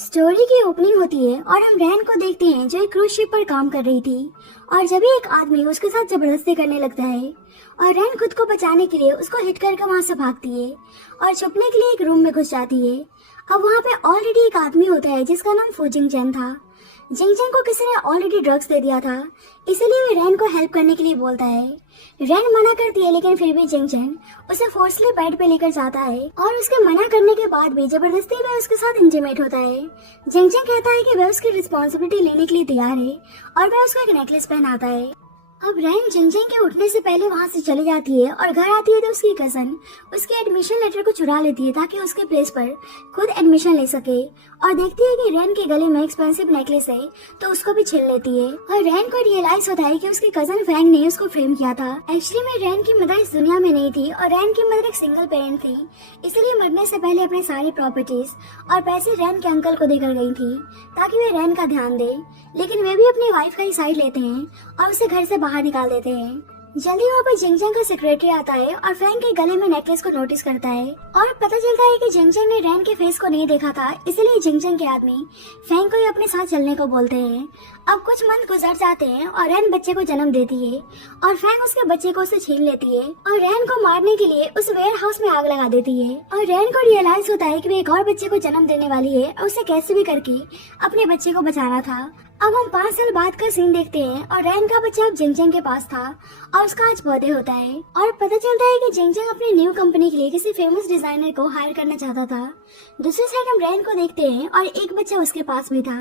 Story की opening होती है और हम रैन को देखते हैं जो एक क्रूज शिप पर काम कर रही थी और जब एक आदमी उसके साथ जबरदस्ती करने लगता है और रैन खुद को बचाने के लिए उसको हिट करके वहां से भागती है और छुपने के लिए एक रूम में घुस जाती है। अब वहां पे ऑलरेडी एक आदमी होता है जिसका नाम फुजिंग चैन था। जिंगचैन को किसी ने ऑलरेडी ड्रग्स दे दिया था, इसीलिए वे रैन को हेल्प करने के लिए बोलता है। रैन मना करती है लेकिन फिर भी जिंगचैन उसे फोर्सली बेड पे लेकर जाता है और उसके मना करने के बाद भी जबरदस्ती वह उसके साथ इंटीमेट होता है। जिंगचैन कहता है कि वह उसकी रिस्पॉन्सिबिलिटी लेने के लिए तैयार है और वह उसको एक नेकलेस पहनाता है। अब रैन जिंगचैन के उठने से पहले वहां से चली जाती है और घर आती है तो उसकी कजन उसके एडमिशन लेटर को चुरा लेती है ताकि उसके प्लेस पर खुद एडमिशन ले सके और देखती है कि रैन के गले में एक्सपेंसिव नेकलेस है तो उसको भी छीन लेती है और रैन को रियलाइज होता है कि उसकी कजन फैंग ने उसको फ्रेम किया था। एक्चुअली में रैन की मदर इस दुनिया में नहीं थी और रैन की मदर एक सिंगल पेरेंट थी, इसलिए मरने से पहले अपनी सारी प्रॉपर्टीज और पैसे रैन के अंकल को देकर गई थी ताकि वे रैन का ध्यान दे, लेकिन वे भी अपनी वाइफ का ही साइड लेते हैं और उसे घर से बाहर निकाल देते हैं। जल्दी वहाँ पर जिंगचैन का सेक्रेटरी आता है और फैंग के गले में नेकलेस को नोटिस करता है और पता चलता है कि जिंगचैन ने रैन के फेस को नहीं देखा था, इसलिए जिंगचैन के आदमी फैंग को ही अपने साथ चलने को बोलते हैं। अब कुछ मंथ गुजर जाते हैं और रैन बच्चे को जन्म देती है और फैंग उसके बच्चे को उसे छीन लेती है और रैन को मारने के लिए उस वेयर हाउस में आग लगा देती है और रैन को रियलाइज होता है कि वे एक और बच्चे को जन्म देने वाली है और उसे कैसे भी करके अपने बच्चे को बचाना था। अब हम 5 साल बाद का सीन देखते हैं और रैन का बच्चा अब जिंगचैन के पास था और उसका आज बर्थडे होता है और पता चलता है कि जिंगचैन अपनी न्यू कंपनी के लिए किसी फेमस डिजाइनर को हायर करना चाहता था। दूसरी साइड हम रैन को देखते हैं और एक बच्चा उसके पास भी था।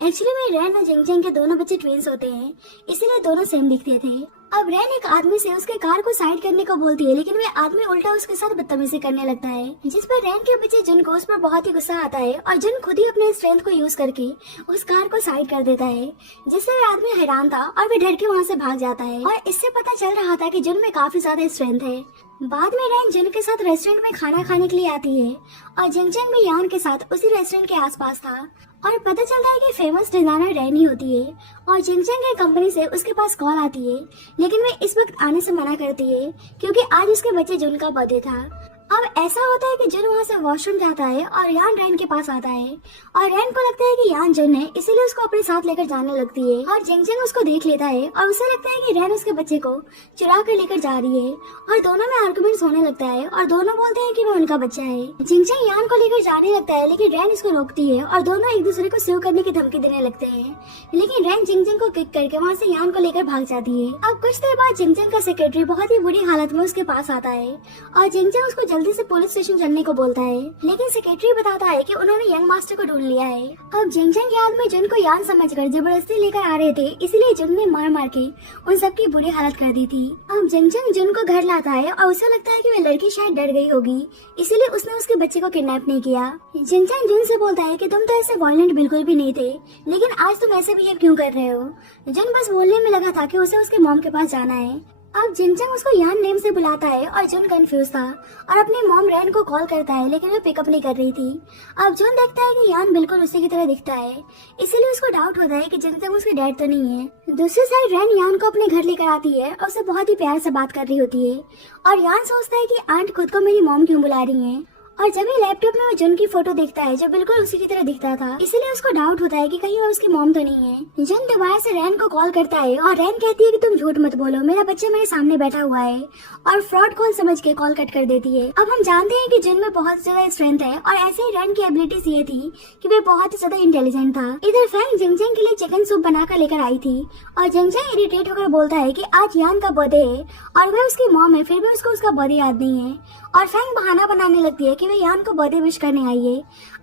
एक्चुअली में रैन और जिंगचैन के दोनों बच्चे ट्विंस होते हैं, इसीलिए दोनों सेम दिखते थे। अब रैन एक आदमी से उसके कार को साइड करने को बोलती है लेकिन वह आदमी उल्टा उसके साथ बदतमीजी करने लगता है, जिस पर रैन के बच्चे जुन को उस पर बहुत ही गुस्सा आता है और जुन खुद ही अपने स्ट्रेंथ को यूज करके उस कार को साइड कर देता है, जिससे वह आदमी हैरान था और वह डर के वहाँ से भाग जाता है और इससे पता चल रहा था कि जुन में काफी ज्यादा स्ट्रेंथ है। बाद में रैन जुन के साथ रेस्टोरेंट में खाना खाने के लिए आती है और जिंगचैन भी यान के साथ उसी रेस्टोरेंट के आसपास था और पता चलता है कि फेमस डिजाइनर रैन ही होती है और जिंगचैन की कंपनी से उसके पास कॉल आती है, लेकिन वे इस वक्त आने से मना करती है क्योंकि आज उसके बच्चे जुन का बर्थडे था। अब ऐसा होता है कि जुन वहाँ से वॉशरूम जाता है और यान रैन के पास आता है और रैन को लगता है कि यान जुन है, इसीलिए उसको अपने साथ लेकर जाने लगती है और जिंगचैन उसको देख लेता है और उसे लगता है कि रैन उसके बच्चे को चुरा कर लेकर जा रही है और दोनों में आर्गुमेंट्स होने लगता है और दोनों बोलते हैं कि वो उनका बच्चा है। जिंगचैन यान को लेकर जाने लगता है लेकिन रैन उसको रोकती है और दोनों एक दूसरे को सेव करने की धमकी देने लगते हैं, लेकिन रैन जिंगचैन को किक करके वहाँ से यान को लेकर भाग जाती है। अब कुछ देर बाद जिंगचैन का सेक्रेटरी बहुत ही बुरी हालत में उसके पास आता है और जिंगचैन उसको जल्दी से पुलिस स्टेशन चलने को बोलता है, लेकिन सेक्रेटरी बताता है कि उन्होंने यंग मास्टर को ढूंढ लिया है। अब जिंगचैन के आदमी जुन को यान समझकर जबरदस्ती लेकर आ रहे थे, इसलिए जुन ने मार मार के उन सबकी बुरी हालत कर दी थी। अब जिंगचैन जुन को घर लाता है और उसे लगता है कि वह लड़की शायद डर गई होगी, इसीलिए उसने उसके बच्चे को किडनैप नहीं किया। जिंगचैन जुन से बोलता है कि तुम तो ऐसे वायलेंट बिल्कुल भी नहीं थे, लेकिन आज तुम ऐसे बिहेव क्यों कर रहे हो। जुन बस बोलने में लगा था कि उसे उसके मॉम के पास जाना है। अब जिंगचैन उसको यान नेम से बुलाता है और जुन कंफ्यूज था और अपने मॉम रैन को कॉल करता है, लेकिन वो पिकअप नहीं कर रही थी। अब जुन देखता है कि यान बिल्कुल उसी की तरह दिखता है, इसीलिए उसको डाउट होता है कि जिंगचैन उसके डैड तो नहीं है। दूसरी साइड रैन यान को अपने घर लेकर आती है और उसे बहुत ही प्यार से बात कर रही होती है और यान सोचता है कि आंट खुद को मेरी मॉम क्यों बुला रही है और जब ही लैपटॉप में वो जुन की फोटो देखता है जो बिल्कुल उसी की तरह दिखता था, इसलिए उसको डाउट होता है कि कहीं वो उसकी मॉम तो नहीं है। जुन दोबारा से रैन को कॉल करता है और रैन कहती है कि तुम झूठ मत बोलो, मेरा बच्चा मेरे सामने बैठा हुआ है और फ्रॉड कॉल समझ के कॉल कट कर देती है। अब हम जानते हैं कि जुन में बहुत ज्यादा स्ट्रेंथ है और ऐसे ही रैन की एबिलिटीज ये थी कि वे बहुत ही ज्यादा इंटेलिजेंट था। इधर फैंग जिंगचैन के लिए चिकन सूप बनाकर लेकर आई थी और जिंगचैन इरिटेट होकर बोलता है कि आज यान का बर्थडे है और वह उसकी मॉम है, फिर भी उसको उसका बर्थडे याद नहीं है और फैंग बहाना बनाने लगती है कि वे यान को बर्थडे विश करने आई है।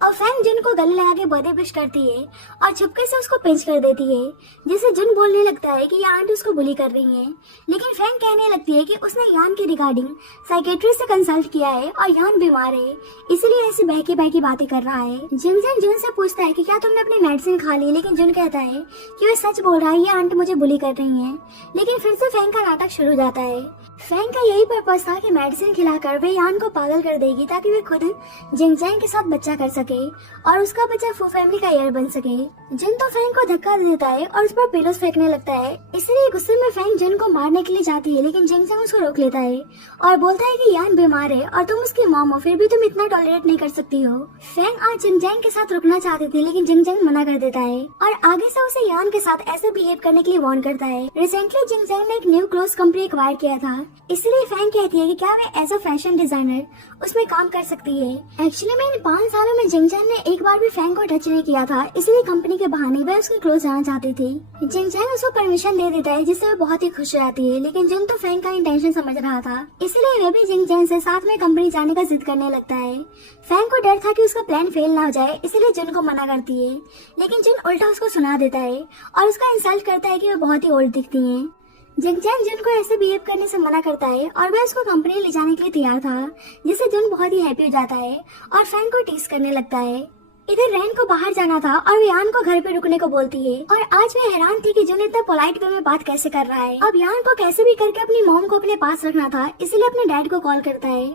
और फैंग जुन को गले लगा के बर्थडे विश करती है और चुपके से उसको पिंच कर देती है, जिससे जुन बोलने लगता है कि यान उसको बुली कर रही है, लेकिन फैंग कहने लगती है कि उसने यान के रिगार्डिंग साइकेट्रिस्ट से कंसल्ट किया है और यान बीमार है, इसीलिए ऐसी बहकी बहकी बातें कर रहा है। जिंगचैन जुन से पूछता है कि क्या तुमने अपनी मेडिसिन खा ली, लेकिन जुन कहता है कि वह सच बोल रहा है, ये आंट मुझे बुली कर रही है। लेकिन फिर से फैंग का नाटक शुरू हो जाता है। फैंग का यही पर्पस था कि मेडिसिन खिलाकर वे यान को पागल कर देगी ताकि वे खुद खुद जिंग जैंग के साथ बच्चा कर सके और उसका बच्चा फू फैमिली का हेयर बन सके। जिन तो फैंग को धक्का दे देता है और उस पर पिलोस फेंकने लगता है। इसलिए गुस्से में फैंग जिन को मारने के लिए जाती है, लेकिन जिंग जैंग उसको रोक लेता है और बोलता है कि यान बीमार है और तुम उसकी मॉम हो, फिर भी तुम इतना टॉलरेट नहीं कर सकती हो। फैंग आज जिंग जैंग के साथ रुकना चाहती थी, लेकिन जिंग जैंग मना कर देता है और आगे से उसे यान के साथ ऐसे बिहेव करने के लिए वार्न करता है। रिसेंटली जिंग जैंग ने एक न्यू क्लोथ कंपनी एक्वायर किया था, इसलिए फैंग कहती है कि क्या वे एज अ फैशन डिजाइनर उसमें काम कर सकती है। एक्चुअली में इन 5 सालों में जिंग जैंग ने एक बार भी फैंग को टच नहीं किया था, इसलिए कंपनी के बहाने वह उसके क्लोज जाना चाहती थी। जिंग जैंग उसको परमिशन दे देता है, जिससे वह बहुत ही खुश रहती है, लेकिन जिन तो फैंग का इंटेंशन समझ रहा था, इसलिए वह भी जिंग जैंग से साथ में कंपनी जाने का जिद करने लगता है। फैंग को डर था कि उसका प्लान फेल ना हो जाए, इसलिए जिन को मना करती है, लेकिन जिन उल्टा उसको सुना देता है और उसका इंसल्ट करता है कि वह बहुत ही ओल्ड दिखती है। जिंग जैंग जिन को ऐसे बिहेव करने से मना करता है और वह उसको कंपनी ले जाने के लिए तैयार था, जिससे जिन बहुत ही हैप्पी हो जाता है और फैंग को टीज करने लगता है। इधर रैन को बाहर जाना था और वो यान को घर पे रुकने को बोलती है और आज वह हैरान थी कि जुन इतना पोलाइट वे में बात कैसे कर रहा है। अब यान को कैसे भी करके अपनी मॉम को अपने पास रखना था, इसलिए अपने डैड को कॉल करता है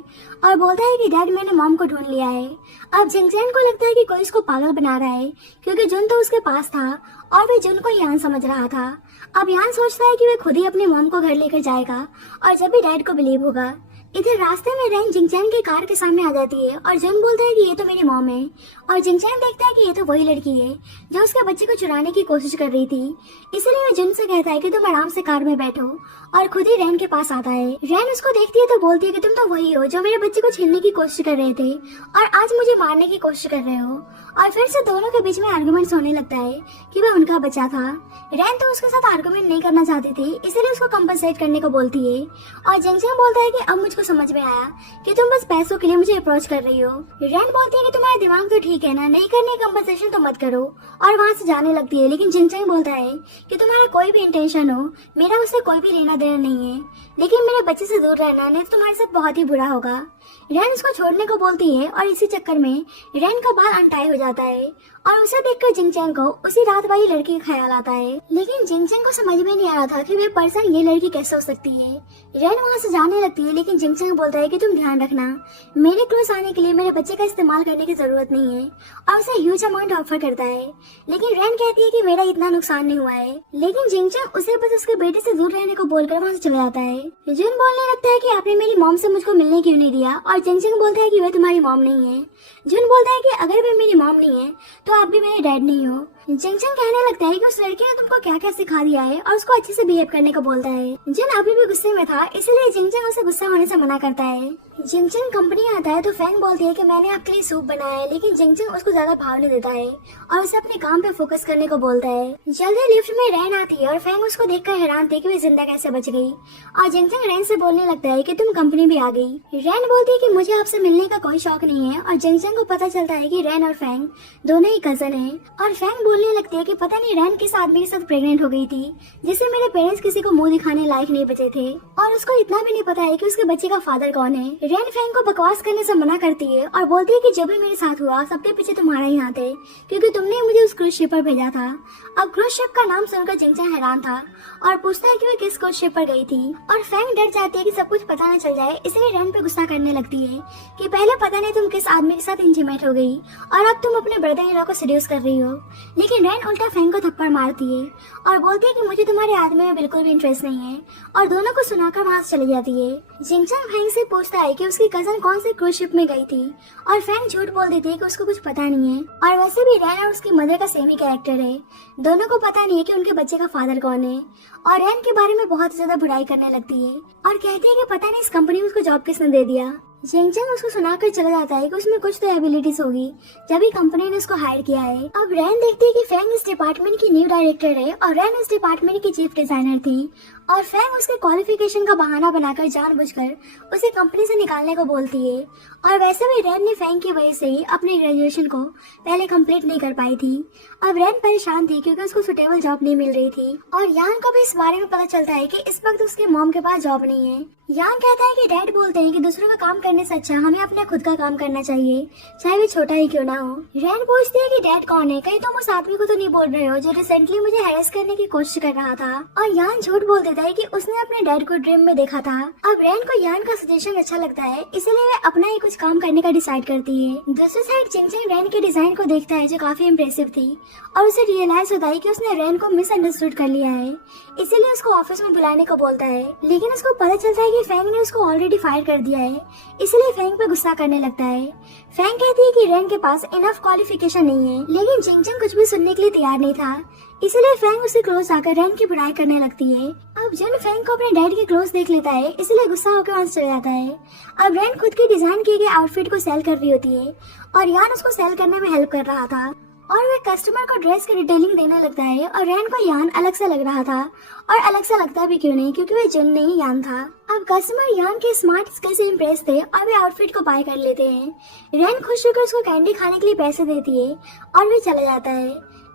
और बोलता है कि डैड मैंने मॉम को ढूंढ लिया है। अब जिंग जैंग को लगता है कि कोई इसको पागल बना रहा है, क्योंकि जुन तो उसके पास था और वे जुन को यान समझ रहा था। अब यान सोचता है कि वह खुद ही अपनी मॉम को घर लेकर जाएगा और जब भी डैड को बिलीव होगा। इधर रास्ते में रैन जिंग जैंग की कार के सामने आ जाती है और जन बोलता है कि ये तो मेरी मॉम है और जिंग जैंग देखता है कि ये तो वही लड़की है जो उसके बच्चे को चुराने की कोशिश कर रही थी। इसलिए वो जिन से कहता है कि तुम आराम से कार में बैठो और खुद ही रैन के पास आता है। रैन उसको देखती है तो बोलती है कि तुम तो वही हो जो मेरे बच्चे को छीनने की कोशिश कर रहे थे और आज मुझे मारने की कोशिश कर रहे हो। और फिर से दोनों के बीच में आर्गुमेंट होने लगता है कि वह उनका बच्चा था। रैन तो उसके साथ आर्गुमेंट नहीं करना चाहती थी, इसलिए उसको कंपनसेट करने को बोलती है और जिंग जैंग बोलता है कि अब मुझको समझ में आया कि तुम बस पैसों के लिए मुझे अप्रोच कर रही हो। रैन बोलती है कि तुम्हारा दिमाग तो ठीक है ना, नहीं करनी कंपनसेशन तो मत करो और वहाँ से जाने लगती है। लेकिन जिंग जैंग बोलता है कि तुम्हारा कोई भी इंटेंशन हो, मेरा उससे कोई भी लेना देना नहीं है, लेकिन मेरे बच्चे से दूर रहना, नहीं तो तुम्हारे साथ बहुत ही बुरा होगा। रैन उसको छोड़ने को बोलती है और इसी चक्कर में रैन का बाल अनटाई हो जाता है और उसे देखकर जिंग जैंग को उसी रात वाली लड़की का ख्याल आता है। लेकिन जिंग जैंग को समझ में नहीं आ रहा था कि वह पर्सन ये लड़की कैसे हो सकती है। रैन वहाँ से जाने लगती है, लेकिन जिंग जैंग बोलता है कि तुम ध्यान रखना, मेरे क्लोज आने के लिए मेरे बच्चे का इस्तेमाल करने की जरूरत नहीं है और उसे ह्यूज अमाउंट ऑफर करता है। लेकिन रैन कहती है कि मेरा इतना नुकसान नहीं हुआ है। लेकिन जिंग जैंग उसे बस उसके बेटे से दूर रहने को बोलकर वहाँ से चला जाता है। जिन बोलने लगता है कि आपने मेरी मॉम से मुझको मिलने क्यों नहीं दिया और जिंग जैंग बोलता है कि वह तुम्हारी मॉम नहीं है। जुन बोलता है कि अगर वह मेरी मॉम नहीं है तो आप भी मेरे डैड नहीं हो। जिंग जैंग कहने लगता है कि उस लड़की ने तुमको क्या क्या सिखा दिया है और उसको अच्छे से बिहेव करने को बोलता है। जिन अभी भी गुस्से में था, इसलिए जिंग जैंग उसे गुस्सा होने से मना करता है। जिंग जैंग कंपनी आता है तो फैंग बोलती है कि मैंने आपके लिए सूप बनाया है, लेकिन जिंग जैंग उसको ज्यादा भाव नहीं देता है और उसे अपने काम पे फोकस करने को बोलता है। जल्दी लिफ्ट में रैन आती है और फैंग उसको देखकर हैरान थी कि वह जिंदा कैसे बच गई और जिंग जैंग रैन से बोलने लगता है कि तुम कंपनी भी आ गई। रैन बोलती है कि मुझे आपसे मिलने का कोई शौक नहीं है और जिंग जैंग को पता चलता है कि रैन और फैंग दोनों ही कजन है और फैंग बोलने लगती है कि पता नहीं रैन किस आदमी के साथ प्रेग्नेंट हो गई थी जिससे मेरे पेरेंट्स किसी को मुंह दिखाने लायक नहीं बचे थे और उसको इतना भी नहीं पता है कि उसके बच्चे का फादर कौन है। रैन फैंग को बकवास करने से मना करती है और बोलती है कि जो भी मेरे साथ हुआ सबके पीछे तुम्हारा ही हाथ है, क्योंकि तुमने मुझे उस क्रूज शिप पर भेजा था। अब क्रूज शिप का नाम सुनकर जिंग जैंग हैरान था और पूछता है कि वह किस क्रूज शिप पर गई थी और फैंग डर जाती है कि सब कुछ पता न चल जाए, इसलिए रैन पे गुस्सा करने लगती है कि पहले पता नहीं तुम किस आदमी के साथ इंटीमेट हो गई और अब तुम अपने ब्रदर इन लॉ को सेड्यूस कर रही हो। लेकिन रैन उल्टा फैंग को थप्पड़ मारती है और बोलती है कि मुझे तुम्हारे आदमी में बिल्कुल भी इंटरेस्ट नहीं है और दोनों को सुनाकर वहाँ से चली जाती है। जिंग जैंग फैंग से पूछता है कि उसकी कजन कौन से क्रूज शिप में गई थी और फैंग झूठ बोल देती है कि उसको कुछ पता नहीं है और वैसे भी रैन और उसकी मदर का सेम ही कैरेक्टर है, दोनों को पता नहीं है कि उनके बच्चे का फादर कौन है और रैन के बारे में बहुत ज्यादा बुराई करने लगती है और कहती है कि पता नहीं इस कंपनी में उसको जॉब किसने दे दिया। जिंग जैंग उसको सुनाकर चला जाता है कि उसमें कुछ तो एबिलिटीज होगी जब ही कंपनी ने उसको हायर किया है। अब रैन देखती है कि फैंग इस डिपार्टमेंट की न्यू डायरेक्टर है और रैन इस डिपार्टमेंट की चीफ डिजाइनर थी और फैंग उसके क्वालिफिकेशन का बहाना बनाकर जानबूझकर उसे कंपनी से निकालने को बोलती है और वैसे भी रैन ने फैंग की वजह से ही अपनी ग्रेजुएशन को पहले कंप्लीट नहीं कर पाई थी। अब रैन परेशान थी क्योंकि उसको सुटेबल जॉब नहीं मिल रही थी और यान को भी इस बारे में पता चलता है कि इस वक्त उसके मॉम के पास जॉब नहीं है। यान कहता है कि डैड बोलते हैं कि दूसरों का काम करने से अच्छा हमें अपना खुद का काम करना चाहिए, चाहे वो छोटा ही क्यों ना हो। रैन पूछती है कि डैड कौन है, कहीं तुम उस आदमी को तो नहीं बोल रहे हो जो रिसेंटली मुझे हैरेस करने की कोशिश कर रहा था। और यान झूठ बोल देता है कि उसने अपने डैड को ड्रीम में देखा था। अब रैन को यान का सजेशन अच्छा लगता है, इसलिए वे अपना ही कुछ काम करने का डिसाइड करती है। दूसरी साइड चिंग रैन के डिजाइन को देखता है जो काफी इम्प्रेसिव थी, और उसे रियलाइज होता है कि उसने रैन को मिसअंडरस्टूड कर लिया है, इसीलिए उसको ऑफिस में बुलाने को बोलता है। लेकिन उसको पता चलता है कि फेंग ने उसको ऑलरेडी फायर कर दिया है, इसलिए फेंग पे गुस्सा करने लगता है। फेंग कहती है कि रैन के पास इनफ क्वालिफिकेशन नहीं है, लेकिन चिंग कुछ भी सुनने के लिए तैयार नहीं था, इसलिए फेंग उससे क्लोज आकर रैन की बुराई करने लगती है। अब जन फेंग को अपने डैड के क्लोज देख लेता है, इसलिए गुस्सा होकर वहां से चला जाता है। अब रैन खुद की डिजाइन किए गए आउटफिट को सेल कर रही होती है, और यान उसको सेल करने में हेल्प कर रहा था, और वे कस्टमर को ड्रेस की डिटेलिंग देने लगता है। और रैन को यान अलग से लग रहा था, और अलग से लगता भी क्यों नहीं, क्योंकि वे जुन नहीं यान था। अब कस्टमर यान के स्मार्ट स्किल से इम्प्रेस थे और वे आउटफिट को बाय कर लेते हैं। रैन खुश होकर उसको कैंडी खाने के लिए पैसे देती है और वे चला जाता है।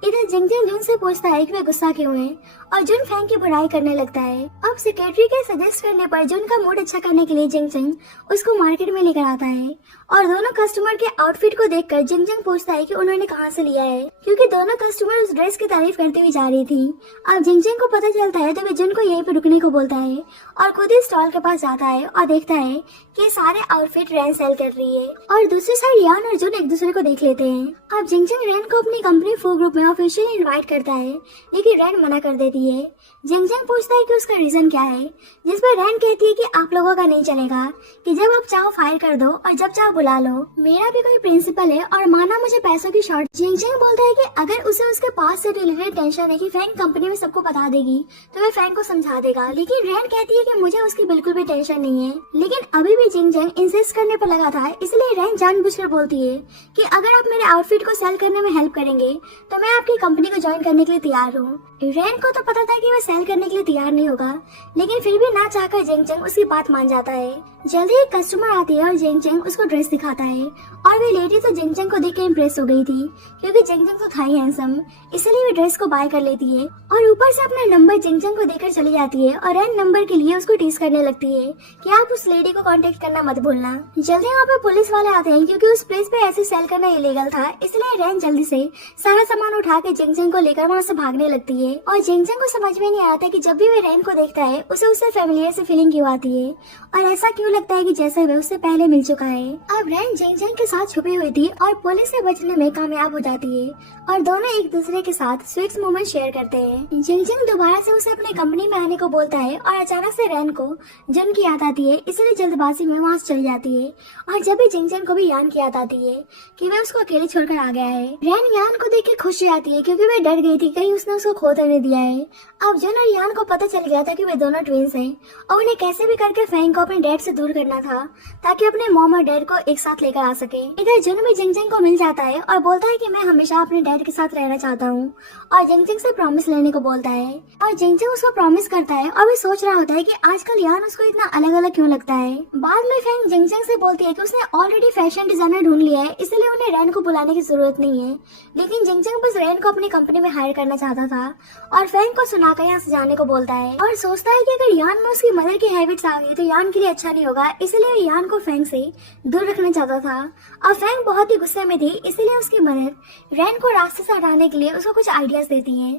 इधर जिंग जुन से पूछता है कि वे गुस्सा क्यों है, और जुन फेंग की बुराई करने लगता है। अब सेक्रेटरी के सजेस्ट करने पर जुन का मूड अच्छा करने के लिए जिंग उसको मार्केट में लेकर आता है, और दोनों कस्टमर के आउटफिट को देखकर जिंग पूछता है कि उन्होंने कहाँ से लिया है, क्योंकि दोनों कस्टमर उस ड्रेस की तारीफ करते हुए जा रही थी। अब जिंग को पता चलता है तो वे जुन को यहीं पर रुकने को बोलता है, और खुद ही स्टॉल के पास जाता है और देखता है कि सारे आउटफिट रैन सेल कर रही है। और दूसरी साइड यान और जुन एक दूसरे को देख लेते हैं। अब जिंग रैन को अपनी कंपनी फू ग्रुप में ऑफिशियली इनवाइट करता है, लेकिन रैन मना कर देती है। जिंग पूछता है कि उसका रीजन क्या है, जिस पर रैन कहती है कि आप लोगों का नहीं चलेगा कि जब आप चाहो फायर कर दो और जब चाहो बुला लो, मेरा भी कोई प्रिंसिपल है और माना मुझे पैसों की शॉर्ट। जिंग बोलता है कि अगर उसे उसके पास से रिलेटेड टेंशन है कि फैंग कंपनी में सबको बता देगी तो वह फैंग को समझा देगा, लेकिन रैन कहती है कि मुझे उसकी बिल्कुल भी टेंशन नहीं है। लेकिन अभी भी जिंग इंसिस्ट करने पर लगा था, इसलिए रैन जानबूझकर बोलती है कि अगर आप मेरे आउटफिट को सेल करने में हेल्प करेंगे तो मैं आपकी कंपनी को ज्वाइन करने के लिए तैयार हूँ। रैन को तो पता था कि वह सेल करने के लिए तैयार नहीं होगा, लेकिन फिर भी ना चाहकर जिंग उसकी बात मान जाता है। जल्दी एक कस्टमर आती है और जिंग उसको ड्रेस दिखाता है, और वे लेडी तो जिंग को देख के इम्प्रेस हो गई थी, क्योंकि जिंग तो था ही हैंडसम, इसलिए वे ड्रेस को बाय कर लेती है और ऊपर से अपना नंबर जिंग को देकर चली जाती है। और रैन नंबर के लिए उसको टीज करने लगती है कि आप उस लेडी को कांटेक्ट करना मत भूलना। जल्दी वहाँ पे पुलिस वाले आते हैं, क्योंकि उस प्लेस पे ऐसे सेल करना इलीगल था, इसलिए रैन जल्दी से सारा सामान उठा के जिंग को लेकर वहाँ से भागने लगती है। और जिंग को समझ में नहीं आता कि जब भी वे रैन को देखता है उसे उससे फेमिलियर से फीलिंग क्यों आती है, और ऐसा क्यों लगता है कि जैसे वह उससे पहले मिल चुका है। अब रैन जिंग के साथ छुपी हुई थी और पुलिस से बचने में कामयाब हो जाती है, और दोनों एक दूसरे के साथ स्वीट्स मोमेंट शेयर करते हैं। जिंग दोबारा से उसे अपने कंपनी में आने को बोलता है, और अचानक से रैन को जुन की याद आती है, इसलिए जल्दबाजी में वहाँ से चली जाती है। और जब भी जिंग को भी यान की याद आती है कि वह उसको अकेले छोड़कर आ गया है, रैन यान को देख के खुश हो जाती है, क्योंकि वह डर गई थी कहीं उसने उसको खो तो नहीं दिया है। अब जुन और यान को पता चल गया था कि वे दोनों ट्विंस हैं, और उन्हें कैसे भी करके फैंग को अपने डैड से दूर करना था, ताकि अपने मॉम और डैड को एक साथ लेकर आ सके। इधर जुन भी जिंग को मिल जाता है और बोलता है कि मैं हमेशा अपने डैड के साथ रहना चाहता हूँ, और जिंग से प्रॉमिस लेने को बोलता है। और जिंग उसको प्रॉमिस करता है, और वो सोच रहा होता है कि आजकल यान उसको इतना अलग अलग क्यों लगता है। बाद में फैंग जिंग से बोलती है कि उसने ऑलरेडी फैशन डिजाइनर ढूंढ लिया है, इसलिए उन्हें रैन को बुलाने की जरूरत नहीं है। लेकिन जिंग बस रैन को अपनी कंपनी में हायर करना चाहता था, और फैंग को सुनाकर यहाँ से जाने को बोलता है, और सोचता है कि अगर यान में उसकी मदर की हैबिट्स आ गई तो यान के लिए अच्छा नहीं होगा, इसलिए यान को फैंग से दूर रखना चाहता था। और फैंग बहुत ही गुस्से में थी, इसलिए उसकी मदर रैन को रास्ते से हटाने के लिए उसको कुछ आइडियाज देती है।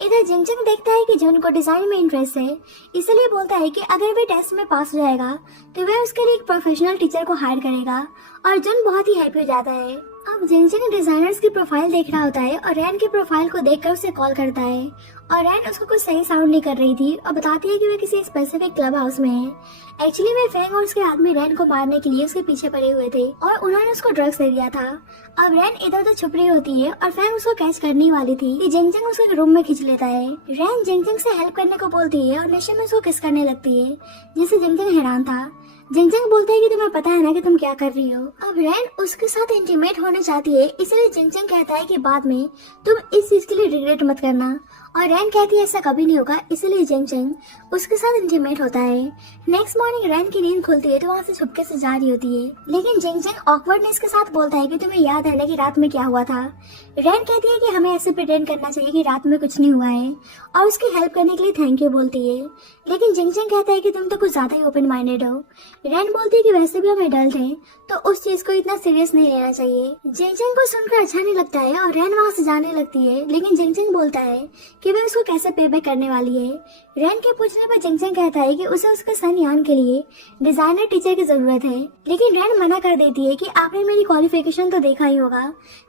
इधर जिंग देखता है कि जुन को डिजाइन में इंटरेस्ट है, इसलिए बोलता है कि अगर वे टेस्ट में पास हो जाएगा तो वह उसके लिए एक प्रोफेशनल टीचर को हायर करेगा, और जुन बहुत ही हैप्पी हो जाता है। अब जिंग डिजाइनर्स की प्रोफाइल देख रहा होता है, और रैन की प्रोफाइल को देखकर उसे कॉल करता है, और रैन उसको कुछ सही साउंड नहीं कर रही थी और बताती है कि वे किसी स्पेसिफिक क्लब हाउस में है। एक्चुअली वे फैंग और उसके आदमी रैन को मारने के लिए उसके पीछे पड़े हुए थे, और उन्होंने उसको ड्रग्स दे दिया था। अब रैन इधर उधर छुप रही होती है, और फैंग उसको कैच करने वाली थी कि जिंग उसको रूम में खींच लेता है। रैन जिंग से हेल्प करने को बोलती है, और नशे में उसको किस करने लगती है, जिससे जिंग हैरान था। जिंग बोलता है कि तुम्हें पता है ना कि तुम क्या कर रही हो। अब रैन उसके साथ इंटीमेट होना चाहती है, इसलिए जिंग कहता है कि बाद में तुम इस चीज के लिए रिग्रेट मत करना, और रैन कहती है ऐसा कभी नहीं होगा, इसलिए जिंग जिंग उसके साथ इंटीमेट होता है। नेक्स्ट मॉर्निंग रैन की नींद खुलती है तो वहाँ से छुपके से जा रही होती है, लेकिन जिंग जिंग ऑकवर्डनेस के साथ बोलता है कि तुम्हें याद है ना कि रात में क्या हुआ था। रैन कहती है कि हमें ऐसे प्रिटेंड करना चाहिए कि रात में कुछ नहीं हुआ है और उसकी हेल्प करने के लिए थैंक यू बोलती है, लेकिन जिंग जिंग कहता है कि तुम तो कुछ ज्यादा ही ओपन माइंडेड हो। रैन बोलती है कि वैसे भी हम एडल्ट हैं तो उस चीज को इतना सीरियस नहीं लेना चाहिए। जिंग जिंग को सुनकर अच्छा नहीं लगता है और रैन वहाँ से जाने लगती है, लेकिन जिंग जिंग बोलता है कि वह उसको कैसे पे बैक करने वाली है। रैन के पूछने पर जिंग जिंग कहता है कि उसे उसके सन यान के लिए डिजाइनर टीचर की जरूरत है, लेकिन रैन मना कर देती है कि आपने मेरी क्वालिफिकेशन तो देखा ही होगा।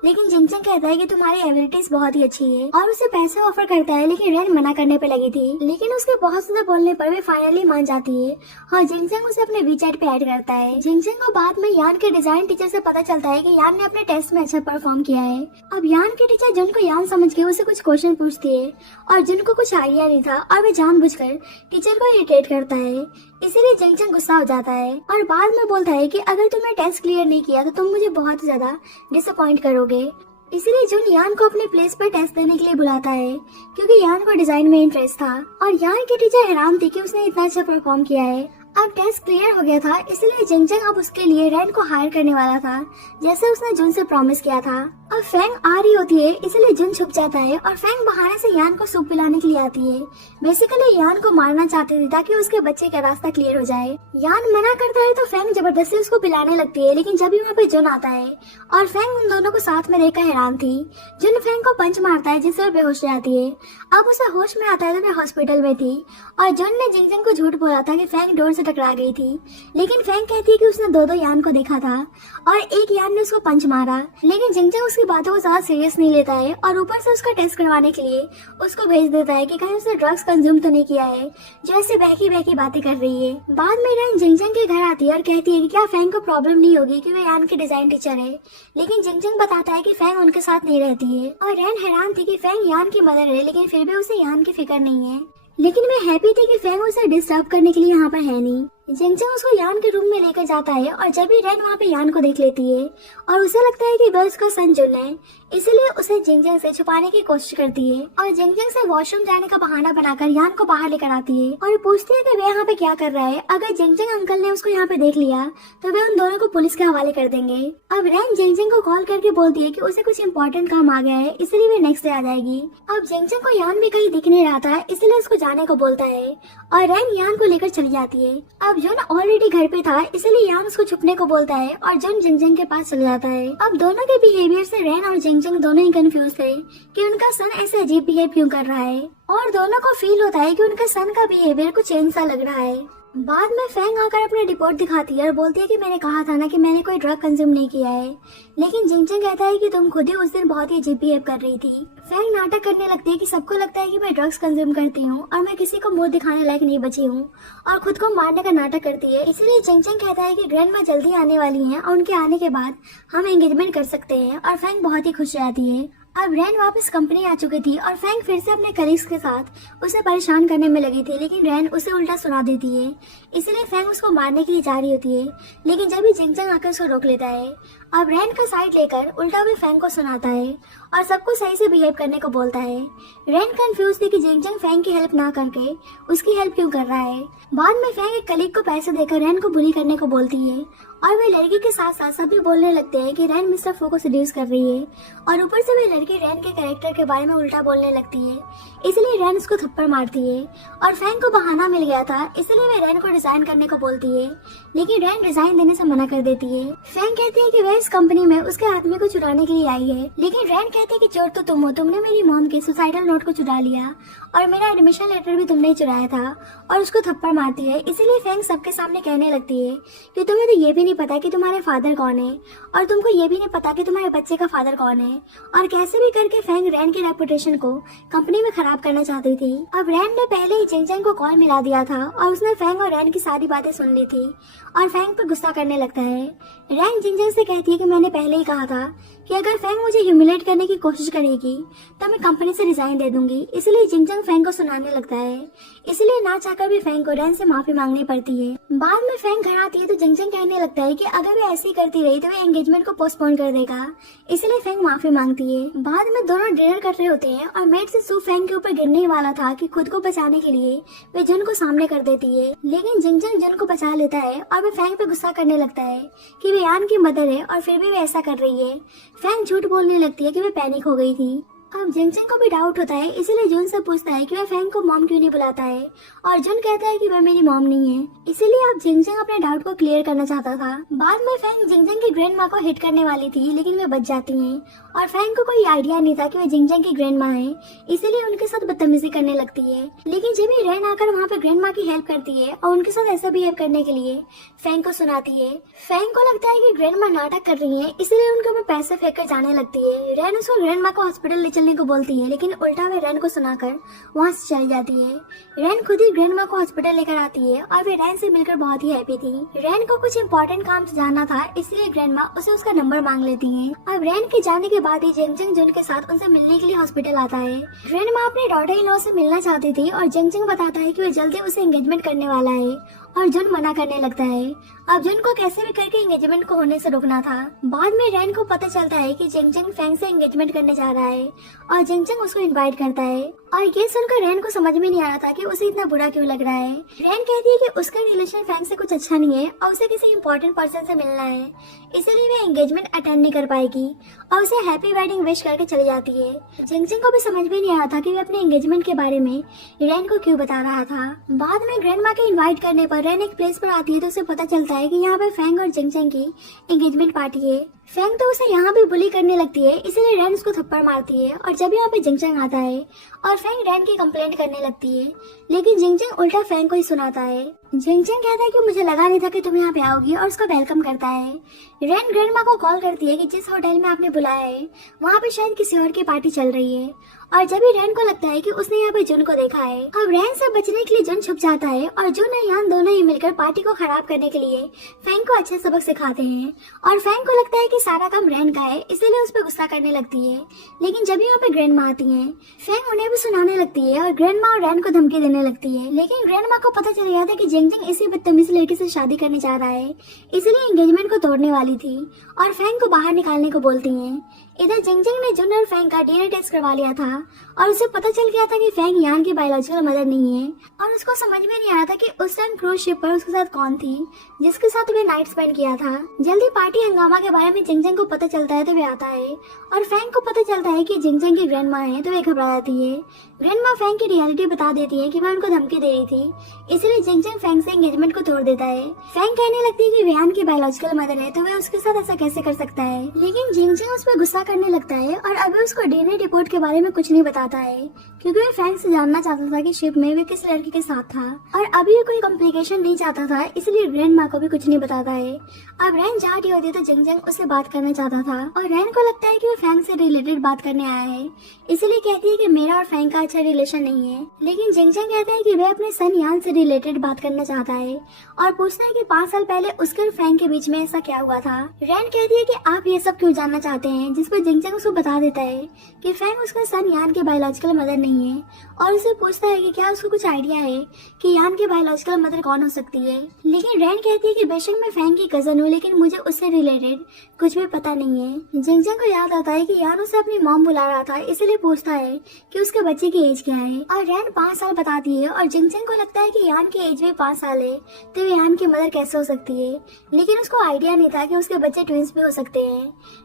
लेकिन जिंग जिंग कहता है कि तुम्हारी एबिलिटीज बहुत ही अच्छी है और उसे पैसे ऑफर करता है, लेकिन रैन मना करने पे लगी थी, लेकिन उसके बहुत ज्यादा बोलने पर वे फाइनली मान जाती है और जिंग जिंग उसे अपने वीचैट पे ऐड करता है। जिंग जिंग को बाद में यान के डिजाइन टीचर से पता चलता है कि यान ने अपने टेस्ट में अच्छा परफॉर्म किया है। अब यान के टीचर जुन को यान समझ के उसे कुछ क्वेश्चन पूछती है और जुन को कुछ आइडिया नहीं था और वे जानबूझकर टीचर को इरिटेट करता है, इसीलिए जिंग जिंग गुस्सा हो जाता है और बाद में बोलता है कि अगर तुमने टेस्ट क्लियर नहीं किया तो तुम मुझे बहुत ज्यादा डिसअपॉइंट करोगे। इसीलिए जुन यान को अपने प्लेस पर टेस्ट देने के लिए बुलाता है, क्योंकि यान को डिजाइन में इंटरेस्ट था और यान के टीचर हैरान थे कि उसने इतना अच्छा परफॉर्म किया है। अब टेस्ट क्लियर हो गया था, इसलिए जिंग जिंग अब उसके लिए रैन को हायर करने वाला था, जैसे उसने जुन से प्रॉमिस किया था। अब फैंग आ रही होती है, इसलिए जुन छुप जाता है और फैंग बहाने से यान को सूप पिलाने के लिए आती है। बेसिकली यान को मारना चाहती थी ताकि उसके बच्चे का रास्ता क्लियर हो जाए। यान मना करता है तो फैंग जबरदस्ती उसको पिलाने लगती है, लेकिन जब भी वहाँ पे जुन आता है और फैंग उन दोनों को साथ में देखकर हैरान थी। जुन फैंग को पंच मारता है जिससे वो बेहोश हो जाती है। अब उसे होश में आता है तो वह हॉस्पिटल में थी और जुन ने जिंग जिंग को झूठ बोला था कि फैंग डोर से टकरा गई थी, लेकिन फैंग कहती है कि उसने दो यान को देखा था और एक यान ने उसको पंच मारा। लेकिन जिंग जिंग उसकी बातों को ज्यादा सीरियस नहीं लेता है और ऊपर से उसका टेस्ट करवाने के लिए उसको भेज देता है कि कहीं उसने ड्रग्स कंज्यूम तो नहीं किया है, जो ऐसे बहकी बहकी बातें कर रही है। बाद में रैन जिंग जिंग के घर आती है और कहती है कि क्या फैंग को प्रॉब्लम नहीं होगी कि वे यान के डिजाइन टीचर है, लेकिन जिंग जिंग बताता है कि फैंग उनके साथ नहीं रहती है और रैन हैरान थी कि फैंग यान की मदर है, लेकिन फिर भी उसे यान की फिक्र नहीं है। लेकिन वे हैप्पी थे कि फैंग उसे डिस्टर्ब करने के लिए यहाँ पर है नहीं। जिंग जिंग उसको यान के रूम में लेकर जाता है और जब भी रैन वहाँ पे यान को देख लेती है और उसे लगता है कि वह उसका सन जुन है, इसलिए उसे जिंग जिंग से छुपाने की कोशिश करती है और जिंग जिंग से वॉशरूम जाने का बहाना बनाकर यान को बाहर लेकर आती है और पूछती है कि वह यहाँ पे क्या कर रहा है। अगर जिंग जिंग अंकल ने उसको यहाँ पे देख लिया तो वे उन दोनों को पुलिस के हवाले कर देंगे। अब रैन जिंग जिंग को कॉल करके बोलती है कि उसे कुछ इम्पोर्टेंट काम आ गया है, इसलिए वे नेक्स्ट डे आ जाएगी। अब जिंग जिंग को यान भी कहीं दिख नहीं रहा था, इसलिए उसको जाने को बोलता है और रैन यान को लेकर चली जाती है। अब जुन ऑलरेडी घर पे था, इसलिए यान उसको छुपने को बोलता है और जुन जिंग जिंग के पास चले जाता है। अब दोनों के बिहेवियर से रैन और जिंग जिंग दोनों ही कंफ्यूज थे कि उनका सन ऐसे अजीब बिहेव क्यों कर रहा है और दोनों को फील होता है कि उनके सन का बिहेवियर कुछ चेंज सा लग रहा है। बाद में फैंग आकर अपना रिपोर्ट दिखाती है और बोलती है कि मैंने कहा था ना कि मैंने कोई ड्रग कंज्यूम नहीं किया है, लेकिन जिंग जिंग कहता है कि तुम खुद ही उस दिन बहुत ही अजीब बिहेव कर रही थी। फैंग नाटक करने लगती है कि सबको लगता है कि मैं ड्रग्स कंज्यूम करती हूँ और मैं किसी को मुंह दिखाने लायक नहीं बची हूँ और खुद को मारने का नाटक करती है। इसलिए जिंग जिंग कहता है कि ग्रैंडमा जल्दी आने वाली हैं और उनके आने के बाद हम एंगेजमेंट कर सकते हैं और फैंग बहुत ही खुश रहती है। अब रैन वापस कंपनी आ चुकी थी और फैंग फिर से अपने कलीग्स के साथ उसे परेशान करने में लगी थी, लेकिन रैन उसे उल्टा सुना देती है, इसलिए फैंग उसको मारने के लिए जा रही होती है, लेकिन जब भी जिंग जिंग आकर उसको रोक लेता है। अब रैन का साइड लेकर उल्टा भी फैंग को सुनाता है और सबको सही से बिहेव करने को बोलता है। रैन कंफ्यूज थी कि जिंग जिंग फैंग की हेल्प ना करके उसकी हेल्प क्यों कर रहा है। बाद में फैंग एक कलीग को पैसे देकर रैन को बुली करने को बोलती है और वे लड़की के साथ साथ सभी बोलने लगते हैं कि रैन मिस्टर फो को सेड्यूस कर रही है और ऊपर से वे लड़की रैन के कैरेक्टर के बारे में उल्टा बोलने लगती है, इसलिए रैन उसको थप्पड़ मारती है और फैंग को बहाना मिल गया था, इसलिए वे रैन को रिजाइन करने को बोलती है, लेकिन रैन रिजाइन देने से मना कर देती है। फैंग कहती है कि वह इस कंपनी में उसके आदमी को चुराने के लिए आई है, लेकिन रैन कहती है कि चोर तो तुम हो, तुमने मेरी मॉम के सुसाइडल नोट को चुरा लिया और मेरा एडमिशन लेटर भी तुमने ही चुराया था और उसको थप्पड़ मारती है। इसीलिए फैंग सबके सामने कहने लगती है कि तुम्हें तो ये भी नहीं पता कि तुम्हारे फादर कौन है और तुमको ये भी नहीं पता कि तुम्हारे बच्चे का फादर कौन है, और कैसे भी करके फैंग रैन की रेपुटेशन को कंपनी में खराब करना चाहती थी। अब रैन ने पहले ही जिंग जिंग को कॉल मिला दिया था और उसने फैंग और रैन की सारी बातें सुन ली थी और फैंग पर गुस्सा करने लगता है। रैन जिंग जिंग से कहती है कि मैंने पहले ही कहा था कि अगर फैंग मुझे ह्यूमिलेट करने की कोशिश करेगी तो मैं कंपनी से रिजाइन दे दूंगी। इसलिए जिंगजंग फैंग को सुनाने लगता है। इसलिए ना चाहकर भी फैंग को रैन से माफी मांगनी पड़ती है। बाद में फैंग घर आती है तो जिंगजंग कहने लगता है कि अगर वो ऐसे ही करती रही तो वो एंगेजमेंट को पोस्टपोन कर देगा। इसलिए फैंग माफी मांगती है। बाद में दोनों डिनर कर रहे होते हैं और मेड से सू फैंग के ऊपर गिरने ही वाला था कि खुद को बचाने के लिए वे जुन को सामने कर देती है, लेकिन जिंगजंग जुन को बचा लेता है और वो फैंग पे गुस्सा करने लगता है कि वे यान की मदर है और फिर भी वे ऐसा कर रही है। फैंग झूठ बोलने लगती है कि वे पैनिक हो गई थी। अब जिंगजंग को भी डाउट होता है, इसलिए जुन से पूछता है कि वह फैंग को मॉम क्यों नहीं बुलाता है और जुन कहता है कि वह मेरी मॉम नहीं है। इसीलिए अब जिंगजंग अपने डाउट को क्लियर करना चाहता था। बाद में फैंग जिंगजंग की ग्रैंड माँ को हिट करने वाली थी, लेकिन वे बच जाती हैं और फैंग को कोई आइडिया नहीं था कि वे जिंगजंग की ग्रैंड माँ है, इसीलिए उनके साथ बदतमीजी करने लगती है। लेकिन जब ही रैन आकर वहाँ पे ग्रैंड माँ की हेल्प करती है और उनके साथ ऐसा बिहेव करने के लिए फैंग को सुनाती है। फैंग को लगता है कि ग्रैंड माँ नाटक कर रही है, इसलिए उनके ऊपर पैसे फेंक कर जाने लगती है। रैन उसको ग्रैंड माँ को हॉस्पिटल ले चलने को बोलती है, लेकिन उल्टा वे रैन को सुनाकर वहाँ से चली जाती है। रैन खुद ही ग्रैंड माँ को हॉस्पिटल लेकर आती है और वे रैन से मिलकर बहुत ही हैप्पी थी। रैन को कुछ इम्पोर्टेंट काम से जाना था, इसलिए ग्रैंड माँ उसे उसका नंबर मांग लेती है। अब रैन के जाने के बाद ही जिंगजंग जुन के साथ उनसे मिलने के लिए हॉस्पिटल आता है। ग्रैंड माँ अपने डॉटर इन लॉ से मिलना चाहती थी और जिंगजंग बताता है कि वे जल्दी उसे एंगेजमेंट करने वाला है और जुन मना करने लगता है। अब जुन को कैसे भी करके एंगेजमेंट को होने से रोकना था। बाद में रैन को पता चलता है कि जिंगजंग फैंग से एंगेजमेंट करने जा रहा है और जिंगजंग उसको इनवाइट करता है और ये सुनकर रैन को समझ में नहीं आ रहा था कि उसे इतना बुरा क्यों लग रहा है। रैन कहती है कि उसका रिलेशन फैंग से कुछ अच्छा नहीं है और उसे किसी इम्पोर्टेंट पर्सन से मिलना है, इसलिए वे एंगेजमेंट अटेंड नहीं कर पाएगी और उसे हैप्पी वेडिंग विश करके चली जाती है। जिंगजंग को भी समझ में नहीं आ रहा था कि वे अपने एंगेजमेंट के बारे में रैन को क्यों बता रहा था। बाद में ग्रैंड माँ के इन्वाइट करने पर रैन एक प्लेस पर आती है तो उसे पता चलता है कि यहाँ पे फैंग और जिंगजंग की एंगेजमेंट पार्टी है। फैंग तो उसे यहाँ भी बुली करने लगती है, इसलिए रैन उसको थप्पड़ मारती है और जब यहाँ पे जिंगजंग आता है और फैंग रैन की कंप्लेंट करने लगती है, लेकिन जिंगजंग उल्टा फैंग को ही सुनाता है। जिंगजंग कहता है कि मुझे लगा नहीं था कि तुम यहाँ पे आओगी और उसका वेलकम करता है। रैन ग्रैंड माँ को कॉल करती है कि जिस होटल में आपने बुलाया है वहाँ पे शायद किसी और की पार्टी चल रही है और जब भी रैन को लगता है कि उसने यहाँ पे जुन को देखा है। अब रैन से बचने के लिए जुन छुप जाता है और जुन और यान दोनों ही मिलकर पार्टी को खराब करने के लिए फैंग को अच्छे सबक सिखाते हैं और फैंग को लगता है कि सारा काम रैन का है, इसलिए उस पर गुस्सा करने लगती है। लेकिन जब यहाँ पे ग्रैंड माँ आती है फैंग उन्हें भी सुनाने लगती है और ग्रैंड माँ और रैन को धमकी देने लगती है। लेकिन ग्रैंड माँ को पता चल गया था कि जिंगजंग इसी बदतमीज लड़की से शादी करने जा रहा है, इसलिए एंगेजमेंट को तोड़ने वाली थी और फैंग को बाहर निकालने को बोलती है। इधर जिंगजंग ने जुन और फैंग का डीएनए टेस्ट करवा लिया था और उसे पता चल गया था कि फैंग यान की बायोलॉजिकल मदर नहीं है और उसको समझ में नहीं आ रहा था कि उस टाइम क्रूज शिप पर उसके साथ कौन थी जिसके साथ वे नाइट स्पेंड किया था। जल्दी पार्टी हंगामा के बारे में जिंगजंग को पता चलता है तो वे आता है और फैंग को पता चलता है कि जिंगजंग की ग्रैंड माँ है तो वे घबरा जाती है। ग्रैंड माँ फैंग की रियलिटी बता देती है कि वह उनको धमकी दे रही थी, इसलिए जिंगजंग फैंग से एंगेजमेंट को तोड़ देता है। फैंग कहने लगती है कि यान की बायोलॉजिकल मदर है तो वह उसके साथ ऐसा कैसे कर सकता है, लेकिन जिंगजंग उस पर गुस्सा करने लगता है और अभी उसको डीएनए रिपोर्ट के बारे में कुछ नहीं बताता है क्योंकि वह फैंग से जानना चाहता था कि शिप में वे किस लड़की के साथ था और अभी कोई कॉम्प्लिकेशन नहीं चाहता था, इसलिए ग्रैंड माँ को भी कुछ नहीं बताता है। अब रैन जा रही होती है तो जिंगजंग उससे बात करना चाहता था और रैन को लगता है कि वो फैंग से रिलेटेड बात करने आया है, इसलिए कहती है कि मेरा और फैंग का अच्छा रिलेशन नहीं है। लेकिन जिंगजंग कहता है कि वह अपने सन यान से रिलेटेड बात करना चाहता है और पूछता है कि 5 साल पहले उसके और फैंग के बीच में ऐसा क्या हुआ था। रैन कहती है कि आप ये सब क्यों जानना चाहते हैं, जिस पर जिंगजंग उसको बता देता है कि फैंग उसका सन यान की बायोलॉजिकल मदर नहीं है और उसे पूछता है कि क्या उसको कुछ आइडिया है कि यान की बायोलॉजिकल मदर कौन हो सकती है। लेकिन रैन कहती है कि बेशक मैं फैंग की कजन हूँ, लेकिन मुझे उससे रिलेटेड कुछ भी पता नहीं है। जिंगजंग को याद आता है कि यान उसे अपनी मॉम बुला रहा था, इसलिए पूछता है कि उसके बच्चे की एज क्या है और रैन 5 साल बताती है और जिंगजंग को लगता है कि यान की एज भी 5 साल है तो वे यान की मदर कैसे हो सकती है, लेकिन उसको आइडिया नहीं था कि उसके बच्चे ट्विंस भी हो सकते हैं।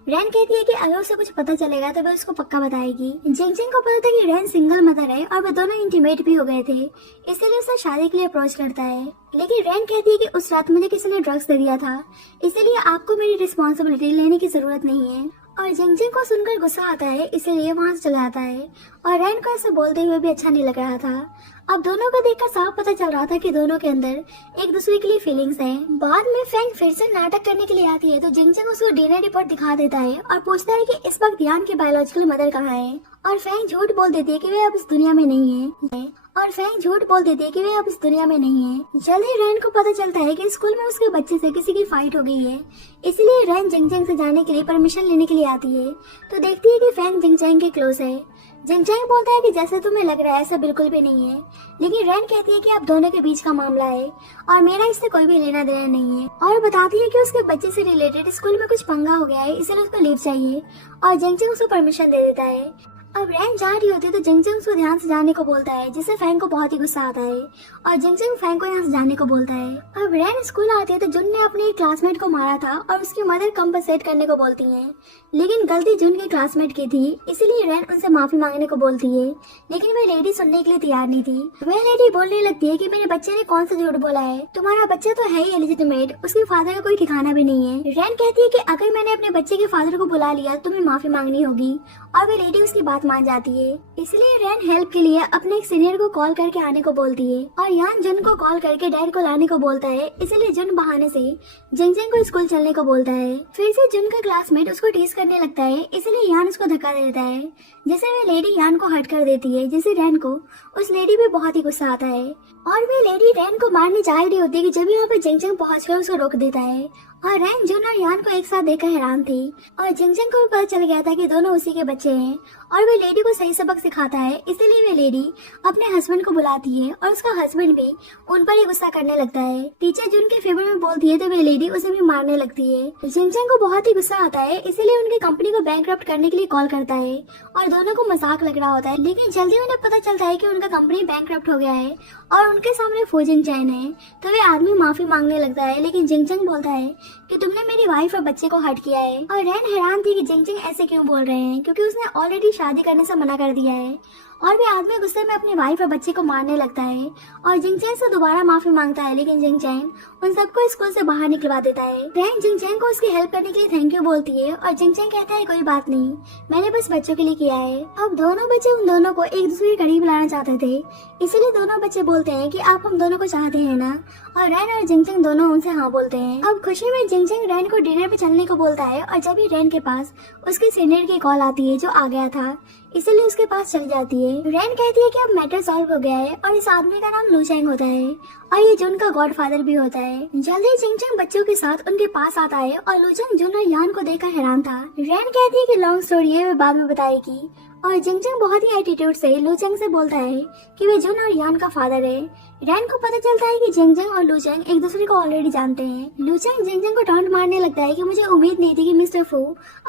रैन कहती है कि अगर उसे कुछ पता चलेगा तो वह उसको पक्का बताएगी। जिंगजंग को पता था कि रैन सिंगल मदर है और वे दोनों इंटीमेट भी हो गए थे, इसलिए उसे शादी के लिए अप्रोच करता है। लेकिन रैन कहती है कि उस रात मुझे किसी ने ड्रग्स दे दिया था, इसलिए आपको मेरी रिस्पॉन्सिबिलिटी लेने की जरूरत नहीं है और जिंगजंग को सुनकर गुस्सा आता है, इसलिए वहाँ से चला जाता है और रैन को ऐसा बोलते हुए भी अच्छा नहीं लग रहा था। अब दोनों को देखकर साफ पता चल रहा था कि दोनों के अंदर एक दूसरे के लिए फीलिंग्स हैं। बाद में फैंग फिर से नाटक करने के लिए आती है तो जिंगजंग उसको डीएनए रिपोर्ट दिखा देता है और पूछता है कि इस वक्त यान की बायोलॉजिकल मदर कहाँ है और फैंग झूठ बोल देती है कि वे अब इस दुनिया में नहीं है और फैंग झूठ बोल देती है कि वे अब इस दुनिया में नहीं है। जल्दी रैन को पता चलता है कि स्कूल में उसके बच्चे से किसी की फाइट हो गई है, इसलिए रैन जिंगचैंग से जाने के लिए परमिशन लेने के लिए आती है। तो देखती है कि फैंग जिंगचैंग के क्लोज है। जिंगचैंग बोलता है कि जैसे तुम्हें लग रहा है ऐसा बिल्कुल भी नहीं है, लेकिन रैन कहती है कि आप दोनों के बीच का मामला है और मेरा इससे कोई भी लेना देना नहीं है, और बताती है कि उसके बच्चे से रिलेटेड स्कूल में कुछ पंगा हो गया है, इसलिए उसको लीव चाहिए और जिंगचैंग उसको परमिशन दे देता है। अब रैन जा रही होती है तो जिंगचैंग उसको ध्यान से जाने को बोलता है, जिससे फैंग को बहुत ही गुस्सा आता है और जिंगचैंग फैंग को यहाँ से जाने को बोलता है। अब रैन स्कूल आती है तो जुन ने अपने एक क्लासमेट को मारा था और उसकी मदर कंपनसेट करने को बोलती है, लेकिन गलती जुन के क्लासमेट की थी, इसीलिए रैन उनसे माफी मांगने को बोलती है, लेकिन वह लेडी सुनने के लिए तैयार नहीं थी। वह लेडी बोलने लगती है कि मेरे बच्चे ने कौन सा झूठ बोला है, तुम्हारा बच्चा तो है ही इलिजिटिमेट, उसके फादर का कोई ठिकाना भी नहीं है। रैन कहती है कि अगर मैंने अपने बच्चे के फादर को बुला लिया तो तुम्हें माफी मांगनी होगी, और वह लेडी उसकी बात मान जाती है। इसलिए रैन हेल्प के लिए अपने एक सीनियर को कॉल करके आने को बोलती है और यान जुन को कॉल करके डैड को लाने को बोलता है, इसलिए जुन बहाने से जिंगचैंग को स्कूल चलने को बोलता है। फिर से जुन का क्लासमेट उसको टीज करने लगता है, इसलिए यान उसको धक्का दे देता है, जिससे वह लेडी यान को हर्ट कर देती है, जिससे रैन को उस लेडी पे बहुत ही गुस्सा आता है और वे लेडी रैन को मारने जा रही होती है कि जब यहाँ पर जिंगचैंग पहुंचकर उसको रोक देता है। और रैन जुन और यान को एक साथ देखकर हैरान थी और जिंगचैंग को भी पता चल गया था कि दोनों उसी के बच्चे हैं और वे लेडी को सही सबक सिखाता है, इसलिए वे लेडी अपने हस्बैंड को बुलाती है और उसका हस्बैंड भी उन पर ही गुस्सा करने लगता है। टीचर जुन के फेवर में बोलती है तो वे लेडी उसे भी मारने लगती है। जिंगचैंग को बहुत ही गुस्सा आता है, इसलिए उनकी कंपनी को बैंकरप्ट करने के लिए कॉल करता है और दोनों को मजाक लग रहा होता है, लेकिन जल्दी उन्हें पता चलता है कि उनका कंपनी बैंकरप्ट हो गया है और उनके सामने फो जिंगचैन है। तो वे आदमी माफी मांगने लगता है, लेकिन जिंगचैंग बोलता है कि तुमने मेरी वाइफ और बच्चे को हर्ट किया है। और रैन हैरान थी कि जिंगचैंग ऐसे क्यों बोल रहे हैं, क्योंकि उसने ऑलरेडी शादी करने से मना कर दिया है। और वे आदमी गुस्से में अपने वाइफ और बच्चे को मारने लगता है और जिंगचैन से दोबारा माफी मांगता है, लेकिन जिंगचैन उन सबको स्कूल से बाहर निकलवा देता है। रैन जिंगचैन को उसकी हेल्प करने के लिए थैंक यू बोलती है और जिंगचैन कहता है कोई बात नहीं, मैंने बस बच्चों के लिए किया है। अब दोनों बच्चे उन दोनों को एक दूसरे के करीब लाना चाहते थे, इसीलिए दोनों बच्चे बोलते हैं कि आप हम दोनों को चाहते हैं ना, और रैन और जिंगचैन दोनों उनसे हाँ बोलते हैं। अब खुशी में जिंगचैन रैन को डिनर पे चलने को बोलता है और जब भी रैन के पास उसके सीनियर की कॉल आती है जो आ गया था, इसलिए उसके पास चली जाती है। रैन कहती है कि अब मैटर सॉल्व हो गया है और इस आदमी का नाम लूचैंग होता है और ये जुन का गॉडफादर भी होता है। जल्दी जिंगचैंग बच्चों के साथ उनके पास आता है और लूचैंग जुन और यान को देखकर हैरान था। रैन कहती है कि लॉन्ग स्टोरी है, वे बाद में बताएगी, और जिंगचैंग बहुत ही एटीट्यूड से लूचैंग से बोलता है कि वे जुन और यान का फादर है। रैन को पता चलता है कि जिंगचैंग और लूचैंग एक दूसरे को ऑलरेडी जानते हैं। लूचैंग जिंगचैंग को टॉन्ट मारने लगता है कि मुझे उम्मीद नहीं थी कि मिस्टर फू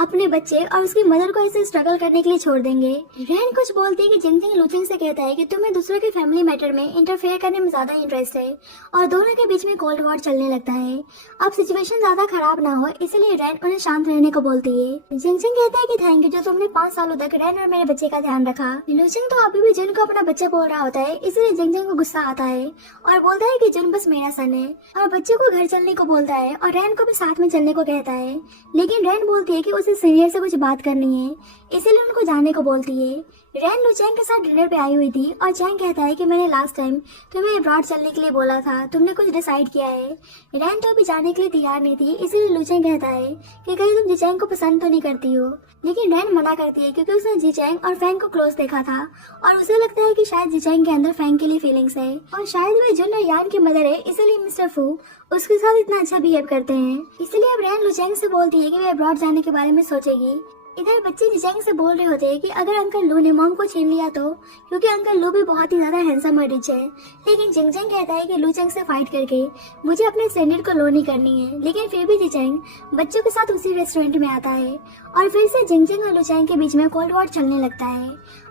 अपने बच्चे और उसकी मदर को ऐसे स्ट्रगल करने के लिए छोड़ देंगे। रैन कुछ बोलती है कि जिंगचैंग लूचैंग से कहता है कि तुम्हें दूसरों के फैमिली मैटर में इंटरफेयर करने में ज्यादा इंटरेस्ट है और दोनों के बीच में कोल्ड वॉर चलने लगता है। अब सिचुएशन ज्यादा खराब ना हो, इसलिए रैन उन्हें शांत रहने को बोलती है। जिंगचैंग कहता है कि थैंक यू जो तुमने 5 सालों तक रैन और मेरे बच्चे का ध्यान रखा। लूचैंग तो अभी भी जुन को अपना बच्चा बोल रहा होता है, इसलिए जिंगचैंग को गुस्सा आता है और बोलता है कि जुन बस मेरा सन है, और बच्चे को घर चलने को बोलता है और रैन को भी साथ में चलने को कहता है, लेकिन रैन बोलती है कि उसे सीनियर से कुछ बात करनी है, इसीलिए उनको जाने को बोलती है। रैन लूचैंग के साथ डिनर पे आई हुई थी और चैंग कहता है कि मैंने लास्ट टाइम तुम्हें अब्रॉड चलने के लिए बोला था, तुमने कुछ डिसाइड किया है। रैन तो अभी जाने के लिए तैयार नहीं थी, इसीलिए लूचैंग कहता है कि कहीं तुम जिचैंग को पसंद तो नहीं करती हो, लेकिन रैन मना करती है क्योंकि उसने जिचैंग और फैंग को क्लोज देखा था और उसे लगता है कि शायद जिचैंग के अंदर फैंग के लिए फीलिंग्स है और शायद वे जुन और यान की मदर है, इसीलिए मिस्टर फू उसके साथ इतना अच्छा बिहेव करते हैं। इसलिए अब रैन लूचैंग से बोलती है कि वे अब्रॉड जाने के बारे में सोचेगी। इधर बच्चे जिचैंग से बोल रहे होते हैं कि अगर अंकल लू ने मॉम को छीन लिया तो, क्योंकि अंकल लू भी बहुत ही ज्यादा हैंडसम और रिच है। लेकिन जिंगचैंग कहता है कि लूचैंग से फाइट करके मुझे अपने स्टैंडर्ड को लो नहीं करनी है, लेकिन फिर भी जिचैंग बच्चों के साथ उसी रेस्टोरेंट में आता है और फिर से जिंगचैंग और लूचैंग के बीच में कोल्ड वॉर चलने लगता है।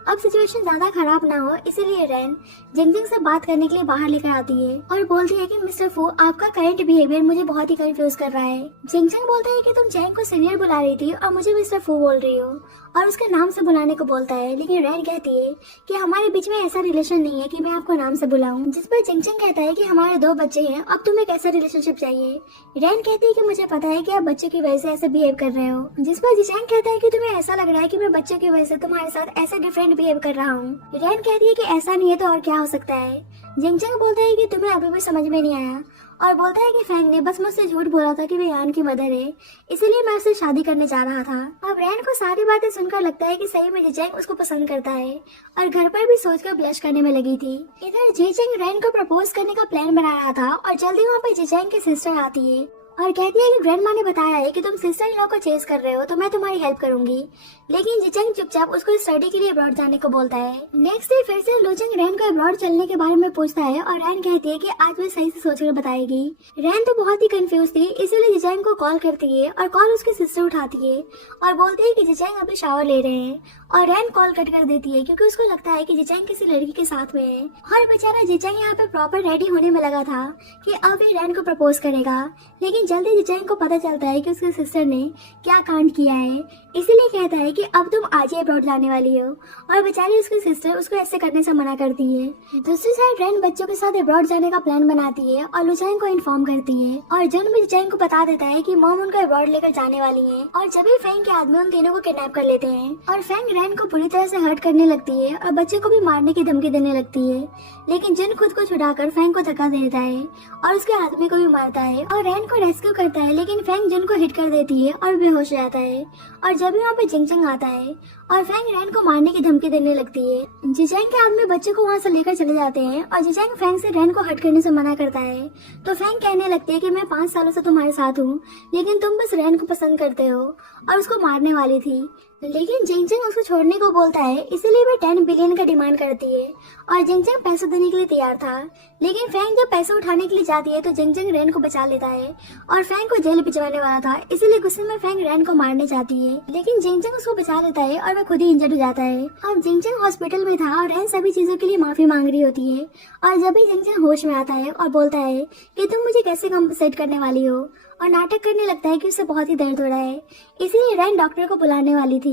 अब सिचुएशन ज्यादा खराब ना हो, इसीलिए रैन जिंगचैंग से बात करने के लिए बाहर लेकर आती है और बोलती है कि मिस्टर फू आपका करंट बिहेवियर मुझे बहुत ही कंफ्यूज कर रहा है। जिंगचैंग बोलता है कि तुम चैंग को सीनियर बुला रही थी और मुझे मिस्टर फू बोल रही हो, और उसके नाम से बुलाने को बोलता है, लेकिन रैन कहती है कि हमारे बीच में ऐसा रिलेशन नहीं है कि मैं आपको नाम से बुलाऊं। जिस पर जिंगचैंग कहता है कि हमारे 2 बच्चे हैं, अब तुम्हें कैसा रिलेशनशिप चाहिए। रैन कहती है कि मुझे पता है कि आप बच्चों की वजह से ऐसे बिहेव कर रहे हो। जिस पर जिचैंग कहता है कि तुम्हें ऐसा लग रहा है कि मैं बच्चों की वजह से तुम्हारे साथ ऐसे डिफरेंट बिहेव कर रहा हूँ। रैन कहती है कि ऐसा नहीं है तो और क्या हो सकता है। जिंगचंग बोलता है कि तुम्हें अभी भी समझ में नहीं आया और बोलता है कि फैंग ने बस मुझसे झूठ बोला था कि वे यान की मदर है, इसीलिए मैं उससे शादी करने जा रहा था। अब रैन को सारी बातें सुनकर लगता है कि सही में जिचेंग उसको पसंद करता है और घर पर भी सोचकर ब्लश करने में लगी थी। इधर जिचेंग रैन को प्रपोज करने का प्लान बना रहा था और जल्दी वहाँ पर जिचेंग की सिस्टर आती है और कहती है कि ग्रैंडमा ने बताया है कि तुम सिस्टर इन लॉ को चेस कर रहे हो तो मैं तुम्हारी हेल्प करूंगी। लेकिन जिचेंग चुपचाप उसको स्टडी के लिए अब्रॉड जाने को बोलता है। नेक्स्ट डे फिर से लुचेंग रैन को अब्रॉड चलने के बारे में पूछता है और रैन कहती है कि आज वो सही से सोचकर बताएगी। रैन तो बहुत ही कंफ्यूज थी, इसीलिए जिचेंग को कॉल करती है और कॉल उसकी सिस्टर उठाती है और बोलती है कि जिचेंग अभी शावर ले रहे हैं और रैन कॉल कट कर देती है क्योंकि उसको लगता है कि जिचेंग किसी लड़की के साथ में है। और बेचारा जिचेंग यहाँ पे प्रॉपर रेडी होने में लगा था कि अब ये रैन को प्रपोज करेगा, लेकिन जल्दी जिचेंग को पता चलता है कि उसकी सिस्टर ने क्या कांड किया है, इसीलिए कहता है कि अब तुम आज ही अब्रॉड जाने वाली हो और बेचारी उसकी सिस्टर उसको ऐसे करने से मना करती है। दूसरी साइड रैन बच्चों के साथ अब्रॉड जाने का प्लान बनाती है और लुचेंग को इन्फॉर्म करती है और जन भी जिचेंग को बता देता है कि मॉम उनको अब्रॉड लेकर जाने वाली है। और जब भी फैंग के आदमी उन तीनों को किडनैप कर लेते हैं और फैंग रैन को पूरी तरह से हर्ट करने लगती है और बच्चे को भी मारने की धमकी देने लगती है, लेकिन जिन खुद को छुड़ाकर फैंग को धक्का देता है और उसके आदमी को भी मारता है और रैन को रेस्क्यू करता है, लेकिन फैंग जिन को हिट कर देती है और बेहोश हो जाता है। और जब भी वहाँ पे जिंगचंग आता है और फैंग रैन को मारने की धमकी देने लगती है, जिचेंग के आदमी बच्चे को वहाँ से लेकर चले जाते हैं और जिचेंग फैंग से रैन को हट करने से मना करता है। तो फैंग कहने लगती है कि मैं 5 सालों से तुम्हारे साथ हूँ, लेकिन तुम बस रैन को पसंद करते हो और उसको मारने वाली थी। लेकिन जिंगचंग उसको छोड़ने को बोलता है, इसीलिए वे 10 बिलियन का डिमांड करती है और जिंगचंग पैसे देने के लिए तैयार था। लेकिन फैंग जब पैसे उठाने के लिए जाती है तो जिंगचंग रैन को बचा लेता है और फैंग को जेल भिजवाने वाला था, इसीलिए गुस्से में फैंग रैन को मारने जाती है, लेकिन जिंगचंग उसको बचा लेता है और वह खुद ही इंजर्ड हो जाता है। अब जिंगचंग हॉस्पिटल में था और रैन सभी चीजों के लिए माफी मांग रही होती है और जब भी जिंगचंग होश में आता है और बोलता है कि तुम मुझे कैसे कम्पनसेट करने वाली हो और नाटक करने लगता है कि उसे बहुत ही दर्द हो रहा है, इसीलिए रैन डॉक्टर को बुलाने वाली थी,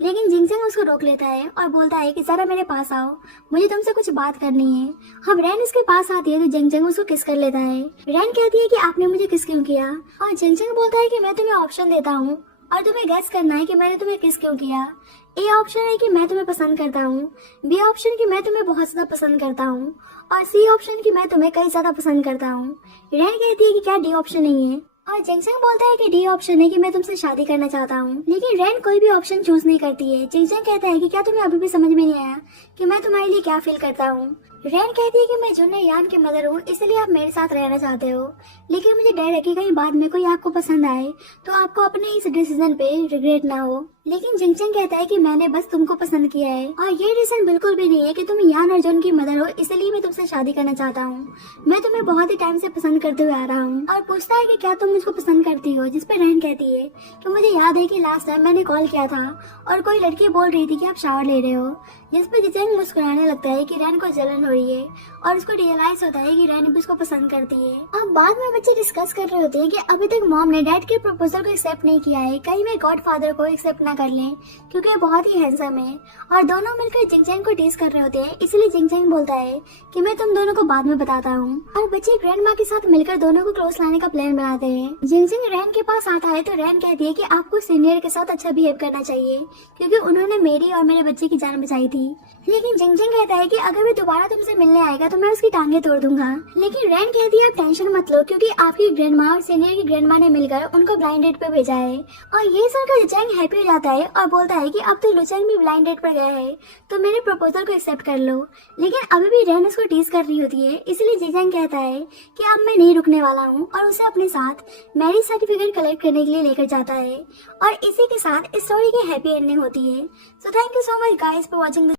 लेकिन जिंगचंग उसको रोक लेता है और बोलता है कि जरा मेरे पास आओ, मुझे तुमसे कुछ बात करनी है। अब रैन उसके पास आती है तो जिंगचंग उसको किस कर लेता है। रैन कहती है कि आपने मुझे किस क्यों किया और जिंगचंग बोलता है कि मैं तुम्हें ऑप्शन देता हूँ और तुम्हें गैस करना है कि मैंने तुम्हें किस क्यों किया। ए ऑप्शन है कि मैं तुम्हें पसंद करता हूँ, बी ऑप्शन कि मैं तुम्हें बहुत ज्यादा पसंद करता हूँ और सी ऑप्शन कि मैं तुम्हें कई ज्यादा पसंद करता हूँ। रैन कहती है कि क्या डी ऑप्शन नहीं है और जिंगचंग बोलता है कि डी ऑप्शन है कि मैं तुमसे शादी करना चाहता हूँ, लेकिन रैन कोई भी ऑप्शन चूज नहीं करती है। जिंगचंग कहता है कि क्या तुम्हें अभी भी समझ में नहीं आया कि मैं तुम्हारे लिए क्या फील करता हूँ। रैन कहती है कि मैं जुन्नर यान की मदर हूँ, इसलिए आप मेरे साथ रहना चाहते हो, लेकिन मुझे डर है कि कहीं बाद में कोई आपको पसंद आए तो आपको अपने इस डिसीजन पे रिग्रेट ना हो। लेकिन जिंगचंग कहता है कि मैंने बस तुमको पसंद किया है और ये रीजन बिल्कुल भी नहीं है कि तुम यान और जुन की मदर हो, इसलिए मैं तुमसे शादी करना चाहता हूँ। मैं तुम्हें बहुत ही टाइम से पसंद करते हुए आ रहा हूँ। और पूछता है कि क्या तुम मुझको पसंद करती हो, जिस पे रैन कहती है कि मुझे याद है कि लास्ट टाइम मैंने कॉल किया था और कोई लड़की बोल रही थी कि आप शावर ले रहे हो, जिस पे जिंगचंग मुस्कुराने लगता है कि रैन को जलन हो रही है और उसको रियलाइज होता है कि रैन भी उसको पसंद करती है। अब बाद में बच्चे डिस्कस कर रहे होते हैं कि अभी तक मॉम ने डैड के प्रपोजल को एक्सेप्ट नहीं किया है, कहीं वे गॉडफादर को एक्सेप्ट ना कर लें क्योंकि वो बहुत ही हैंडसम है। और दोनों मिलकर जिंगचंग को टीज कर रहे होते हैं, इसलिए जिंगचंग बोलता है कि मैं तुम दोनों को बाद में बताता हूँ। और बच्चे ग्रैंडमा के साथ मिलकर दोनों को क्लोज लाने का प्लान बनाते हैं। जिंगचंग रैन के पास आता है तो रैन कहती है कि आपको सीनियर के साथ अच्छा बिहेव करना चाहिए क्योंकि उन्होंने मेरी और मेरे बच्चे की जान बचाई थी। लेकिन जिंगचंग कहता है कि अगर वो दोबारा तुमसे मिलने आएगा तो मैं उसकी टांगे तोड़ दूंगा। लेकिन रैन कहती है आप टेंशन मत लो क्योंकि आपकी ग्रैंडमा और सीनियर की ग्रैंडमा ने मिलकर उनको ब्लाइंड डेट पे भेजा है। और ये सुनकर जिंगचंग हैप्पी हो जाता है और बोलता है कि अब तो लुचेंग भी ब्लाइंड डेट पर गया है तो मेरे प्रपोजल को एक्सेप्ट कर लो। लेकिन अभी भी रैन उसको टीज कर रही होती है, इसलिए जिंगचंग कहता है कि अब मैं नहीं रुकने वाला हूँ और उसे अपने साथ मैरिज सर्टिफिकेट कलेक्ट करने के लिए लेकर जाता है। और इसी के साथ इस स्टोरी की हैप्पी एंडिंग होती है। So thank you so much guys for watching.